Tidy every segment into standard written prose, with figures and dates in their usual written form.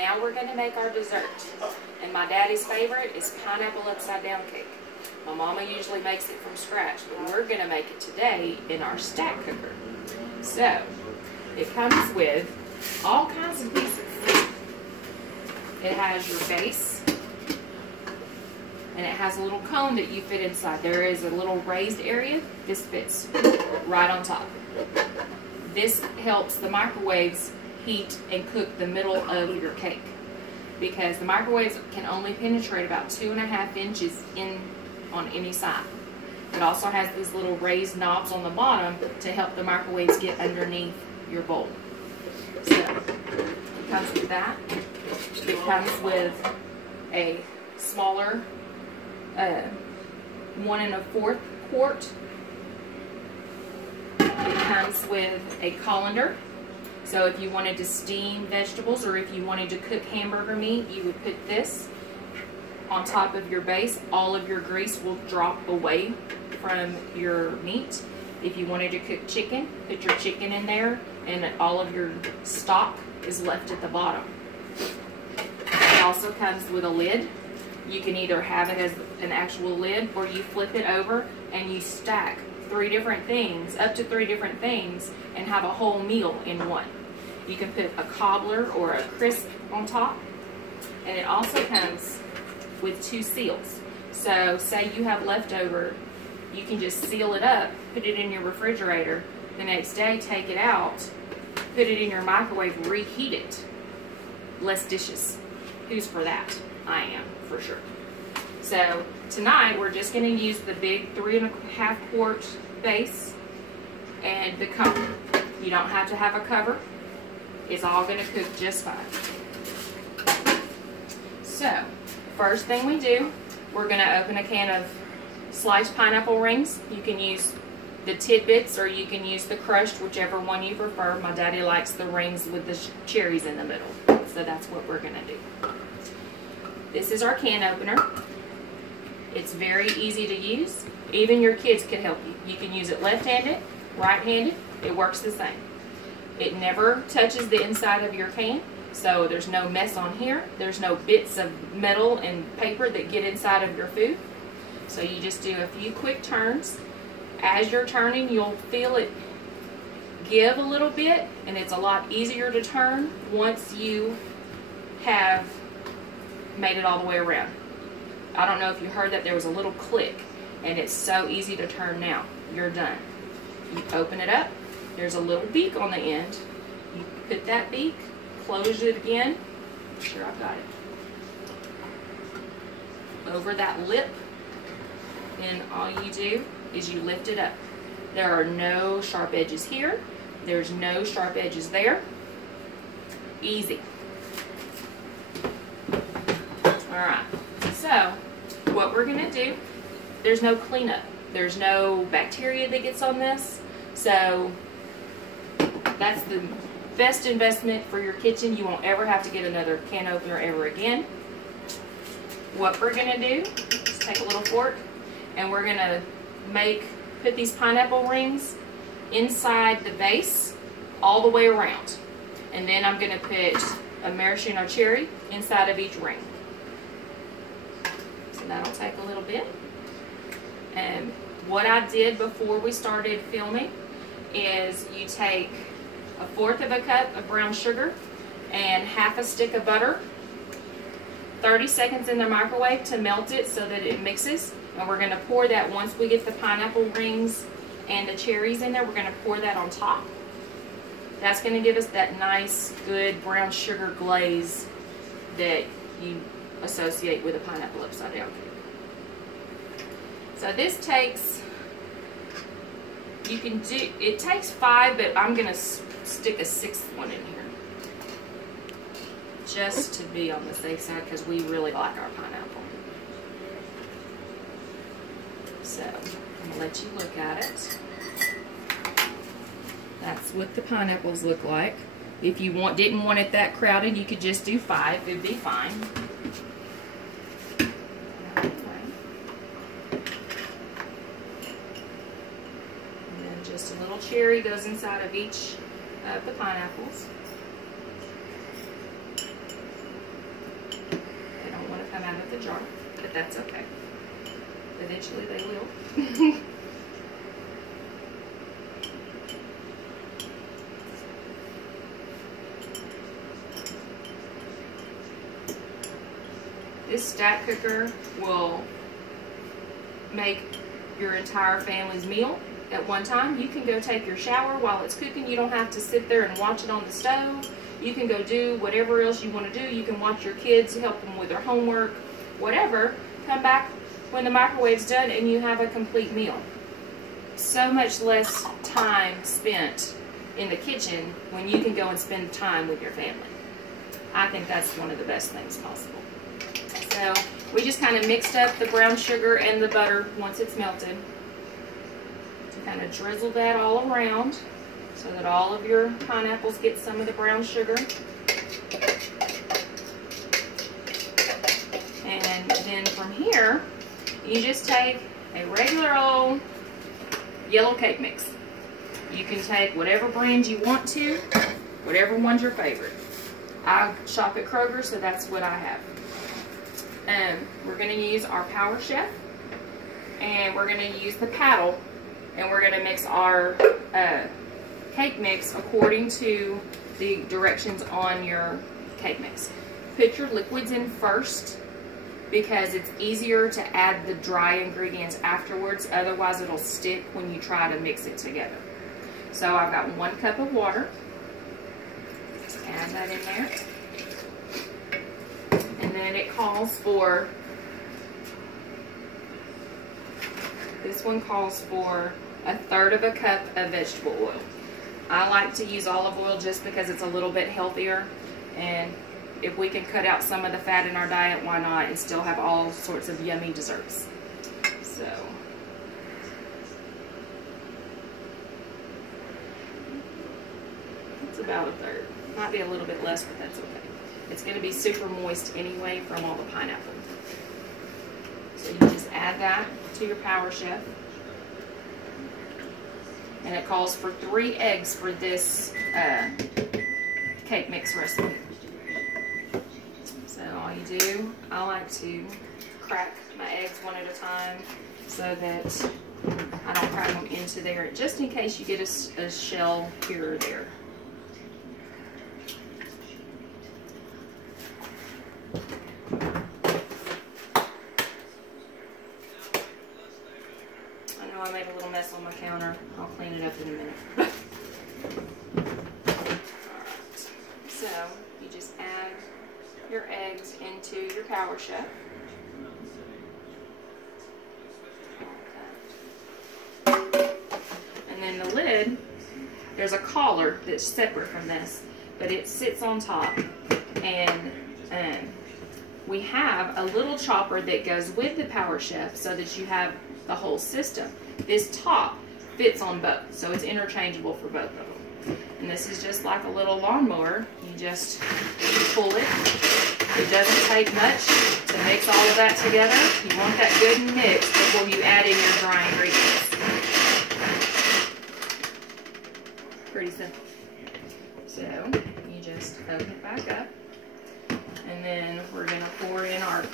now we're going to make our dessert. And my daddy's favorite is pineapple upside down cake. My mama usually makes it from scratch, but we're going to make it today in our stack cooker. So, it comes with all kinds of pieces. It has your base, and it has a little cone that you fit inside. There is a little raised area. This fits right on top. This helps the microwaves heat and cook the middle of your cake, because the microwaves can only penetrate about 2.5 inches in on any side. It also has these little raised knobs on the bottom to help the microwaves get underneath your bowl. So it comes with that. It comes with a smaller 1 1/4 quart. It comes with a colander. So if you wanted to steam vegetables, or if you wanted to cook hamburger meat, you would put this on top of your base. All of your grease will drop away from your meat. If you wanted to cook chicken, put your chicken in there, and all of your stock is left at the bottom. It also comes with a lid. You can either have it as an actual lid, or you flip it over and you stack 3 different things, up to 3 different things, and have a whole meal in one. You can put a cobbler or a crisp on top. And it also comes with 2 seals. So say you have leftover, you can just seal it up, put it in your refrigerator. The next day, take it out, put it in your microwave, reheat it. Less dishes. Who's for that? I am, for sure. So tonight, we're just going to use the big 3 1/2 quart base and the cone. You don't have to have a cover. It's all going to cook just fine. So, first thing we do, we're going to open a can of sliced pineapple rings. You can use the tidbits, or you can use the crushed, whichever one you prefer. My daddy likes the rings with the cherries in the middle, so that's what we're going to do. This is our can opener. It's very easy to use. Even your kids can help you. You can use it left-handed, right-handed. It works the same. It never touches the inside of your can, so there's no mess on here. There's no bits of metal and paper that get inside of your food. So you just do a few quick turns. As you're turning, you'll feel it give a little bit, and it's a lot easier to turn once you have made it all the way around. I don't know if you heard that there was a little click, and it's so easy to turn now. You're done. You open it up. There's a little beak on the end. You put that beak, close it again. I'm sure I've got it. Over that lip, and all you do is you lift it up. There are no sharp edges here. There's no sharp edges there. Easy. Alright, so what we're going to do, there's no cleanup. There's no bacteria that gets on this. So that's the best investment for your kitchen. You won't ever have to get another can opener ever again. What we're going to do is take a little fork, and we're going to put these pineapple rings inside the base all the way around. And then I'm going to put a maraschino cherry inside of each ring. So that'll take a little bit. And what I did before we started filming is you take 1/4 cup of brown sugar and 1/2 stick of butter, 30 seconds in the microwave to melt it so that it mixes. And we're going to pour that once we get the pineapple rings and the cherries in there. We're going to pour that on top. That's going to give us that nice, good brown sugar glaze that you associate with a pineapple upside down cake. So this takes, it takes 5, but I'm going to stick a 6th one in here, just to be on the safe side, because we really like our pineapple. So I'm going to let you look at it. That's what the pineapples look like. If you didn't want it that crowded, you could just do 5. It'd be fine. And then just a little cherry goes inside of each of the pineapples. come out of the jar, but that's okay. Eventually they will. This stack cooker will make your entire family's meal at one time. You can go take your shower while it's cooking. You don't have to sit there and watch it on the stove. You can go do whatever else you want to do. You can watch your kids, help them with their homework, whatever. Come back when the microwave's done and you have a complete meal. So much less time spent in the kitchen when you can go and spend time with your family. I think that's one of the best things possible. So we just kind of mixed up the brown sugar and the butter once it's melted. To kind of drizzle that all around so that all of your pineapples get some of the brown sugar. And then from here, you just take a regular old yellow cake mix. You can take whatever brand you want to, whatever one's your favorite. I shop at Kroger, so that's what I have. We're going to use our Power Chef, and we're going to use the paddle, and we're going to mix our cake mix according to the directions on your cake mix. Put your liquids in first because it's easier to add the dry ingredients afterwards, otherwise it'll stick when you try to mix it together. So I've got 1 cup of water. Just add that in there. And then it calls for, this one calls for 1/3 cup of vegetable oil. I like to use olive oil just because it's a little bit healthier, and if we can cut out some of the fat in our diet, why not, and still have all sorts of yummy desserts. So it's about 1/3. Might be a little bit less, but that's okay. It's going to be super moist anyway from all the pineapple. So you just add that to your Power Chef. And it calls for 3 eggs for this cake mix recipe. So all you do, I like to crack my eggs one at a time so that I don't crack them into there, just in case you get a shell here or there. I made a little mess on my counter. I'll clean it up in a minute. Alright, so you just add your eggs into your Power Chef. And then the lid, there's a collar that's separate from this, but it sits on top. And we have a little chopper that goes with the Power Chef so that you have the whole system. This top fits on both, so it's interchangeable for both of them. And this is just like a little lawnmower. You just pull it. It doesn't take much to mix all of that together. You want that good and mixed before you add in your dry ingredients. Pretty simple. So you just open it back up, and then we're going to pour in our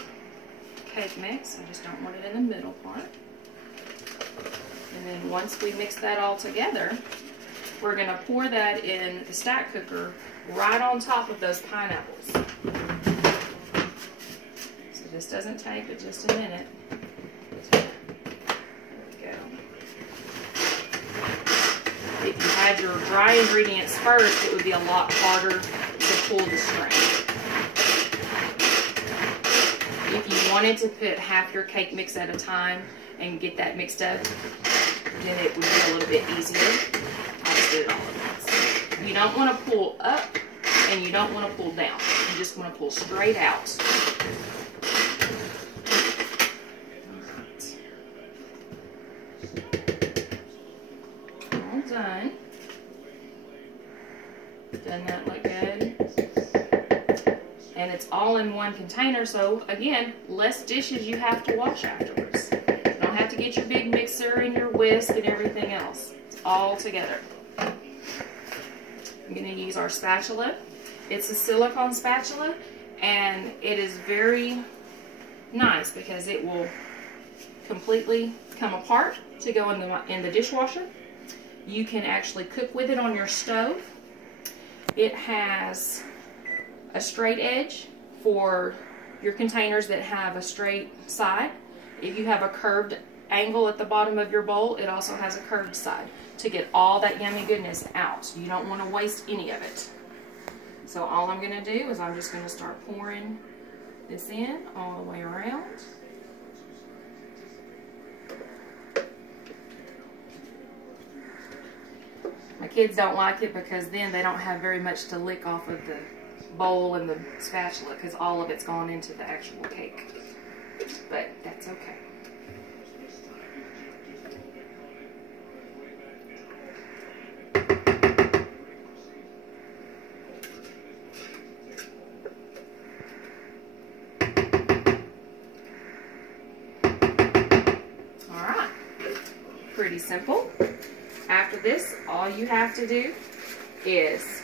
cake mix. I just don't want it in the middle part. And then once we mix that all together, we're going to pour that in the stack cooker right on top of those pineapples. So this doesn't take but just a minute. There we go. If you had your dry ingredients first, it would be a lot harder to pull the string. If you wanted to put half your cake mix at a time and get that mixed up, then it would be a little bit easier. I just did it all at once. You don't want to pull up and you don't want to pull down. You just want to pull straight out. All done. Doesn't that look good? And it's all in one container, so again, less dishes you have to wash afterwards. You don't have to get your big mixer and your whisk and everything else. It's all together. I'm going to use our spatula. It's a silicone spatula, and it is very nice because it will completely come apart to go in the dishwasher. You can actually cook with it on your stove. It has a straight edge for your containers that have a straight side. If you have a curved angle at the bottom of your bowl, it also has a curved side to get all that yummy goodness out. You don't want to waste any of it. So all I'm going to do is I'm just going to start pouring this in all the way around. My kids don't like it because then they don't have very much to lick off of the bowl and the spatula because all of it's gone into the actual cake. But that's okay. Alright, pretty simple. After this, all you have to do is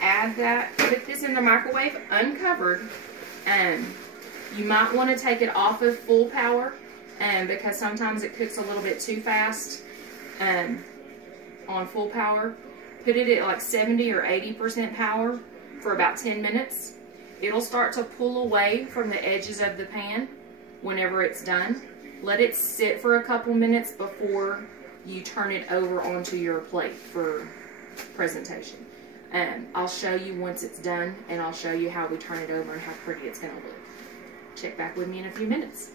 add that, put this in the microwave uncovered, and you might want to take it off of full power because sometimes it cooks a little bit too fast on full power. Put it at like 70 or 80% power for about 10 minutes. It'll start to pull away from the edges of the pan whenever it's done. Let it sit for a couple minutes before you turn it over onto your plate for presentation. I'll show you once it's done, and I'll show you how we turn it over and how pretty it's going to look. Check back with me in a few minutes.